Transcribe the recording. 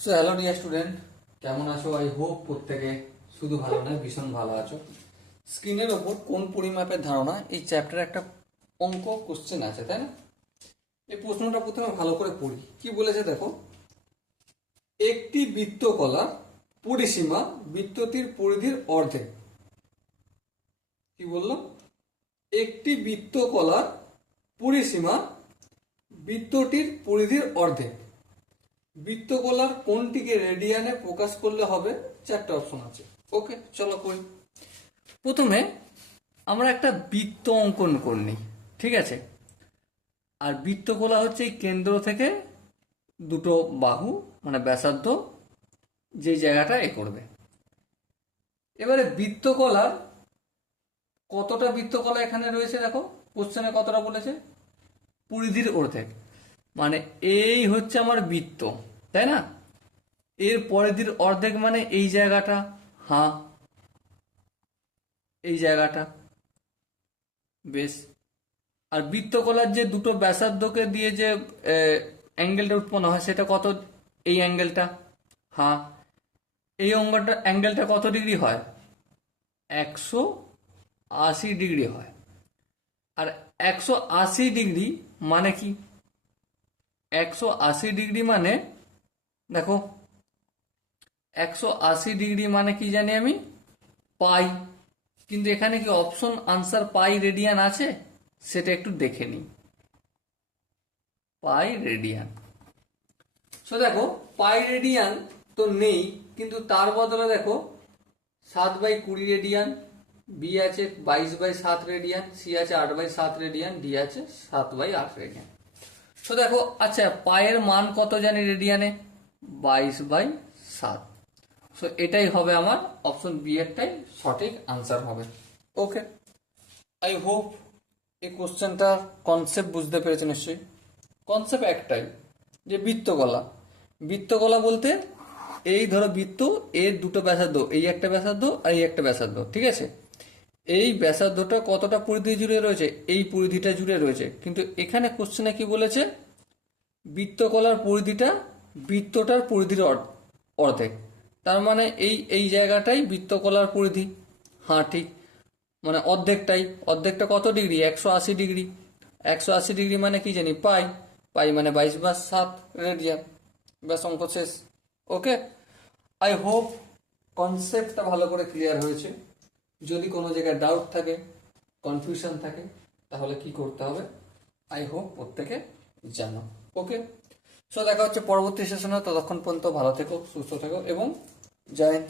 So hello dear student, কেমন আছো? I hope প্রত্যেকে শুধু ভালো নয়, ভীষণ ভালো আছো। স্ক্রিনের ওপর কোন পরিমাপের ধারণা, এই চ্যাপ্টারে একটা অঙ্ক কোশ্চেন আছে, তাই না? এই প্রশ্নটা প্রথমে ভালো করে পড়ি। কি বলেছে দেখো, একটি বৃত্তকলার পরিসীমা বৃত্তটির পরিধির অর্ধেক। কি বললো? একটি বৃত্তকলার পরিসীমা বৃত্তটির পরিধির অর্ধেক। বৃত্তকলার কোনটিকে রেডিয়ানে প্রকাশ করলে হবে? চারটা অপশন আছে। ওকে, চলো করি। প্রথমে আমরা একটা বৃত্ত অঙ্কন করে নিই, ঠিক আছে? আর বৃত্তকলা হচ্ছে এই কেন্দ্র থেকে দুটো বাহু মানে ব্যাসার্ধ যে জায়গাটা এ করবে। এবারে বৃত্তকলার কতটা বৃত্তকলা এখানে রয়েছে দেখো, কোশ্চেনে কতটা বলেছে? পরিধির অর্ধেক। মানে এই হচ্ছে আমার বৃত্ত, তাই না? এর পরিধির অর্ধেক মানে এই জায়গাটা, হ্যাঁ এই জায়গাটা, বেশ। আর বৃত্তকলার যে দুটো ব্যাসার্ধকে দিয়ে যে অ্যাঙ্গেলটা উৎপন্ন হয় সেটা কত? এই অ্যাঙ্গেলটা, হ্যাঁ এই অ্যাঙ্গেলটা কত ডিগ্রি হয়? 180 ডিগ্রি হয়। আর 180 ডিগ্রি মানে কি? 180 ডিগ্রি মানে দেখো, 180 ডিগ্রি মানে কি জানি আমি? পাই। কিন্তু এখানে কি অপশন আনসার পাই রেডিয়ান আছে? সেটা একটু দেখে নিই। পাই রেডিয়ান, সো দেখো পাই রেডিয়ান তো নেই, কিন্তু তার বদলে দেখো 7/20 রেডিয়ান, বি আছে 22/7 রেডিয়ান, সি আছে 8/7 রেডিয়ান, ডি আছে 7/8 রেডিয়ান। তো দেখো, আচ্ছা পায়ের মান কত জানি রেডিয়ানে? 22/7। সো এটাই হবে আমার অপশন বি এরটাই সঠিক আনসার হবে। ওকে, আই হোপ এই কোশ্চেনটার কনসেপ্ট বুঝতে পেরেছে নিশ্চয়ই। কনসেপ্ট একটাই, যে বৃত্তকলা। বৃত্তকলা বলতে এই ধরো বৃত্ত, এর দুটো ব্যাসার্ধ, এই একটা ব্যাসার্ধ আর এই একটা ব্যাসার্ধ, ঠিক আছে? এই ব্যাসার্ধটা কতটা পরিধি জুড়ে রয়েছে? এই পরিধিটা জুড়ে রয়েছে। কিন্তু এখানে কোশ্চেনে কি বলেছে? বৃত্তকলার পরিধিটা বৃত্তটার পরিধির অর্ধেক। তার মানে এই এই জায়গাটাই বৃত্তকলার পরিধি, হ্যাঁ ঠিক। মানে অর্ধেকটাই, অর্ধেকটা কত ডিগ্রি? 180 ডিগ্রি। 180 ডিগ্রি মানে কি জানি? পাই। পাই মানে 22/7 রেডিয়ান। ব্যাস, অঙ্ক শেষ। ওকে, আই হোপ কনসেপ্টটা ভালো করে ক্লিয়ার হয়েছে। যদি কোনো জায়গায় ডাউট থাকে, কনফিউশন থাকে, তাহলে কি করতে হবে আই হোপ প্রত্যেকে জানো। ওকে, সো দেখা হচ্ছে পরবর্তী সেশনে। ততক্ষণ পর্যন্ত ভালো থেকো, সুস্থ থেকো এবং জয় হিন্দ।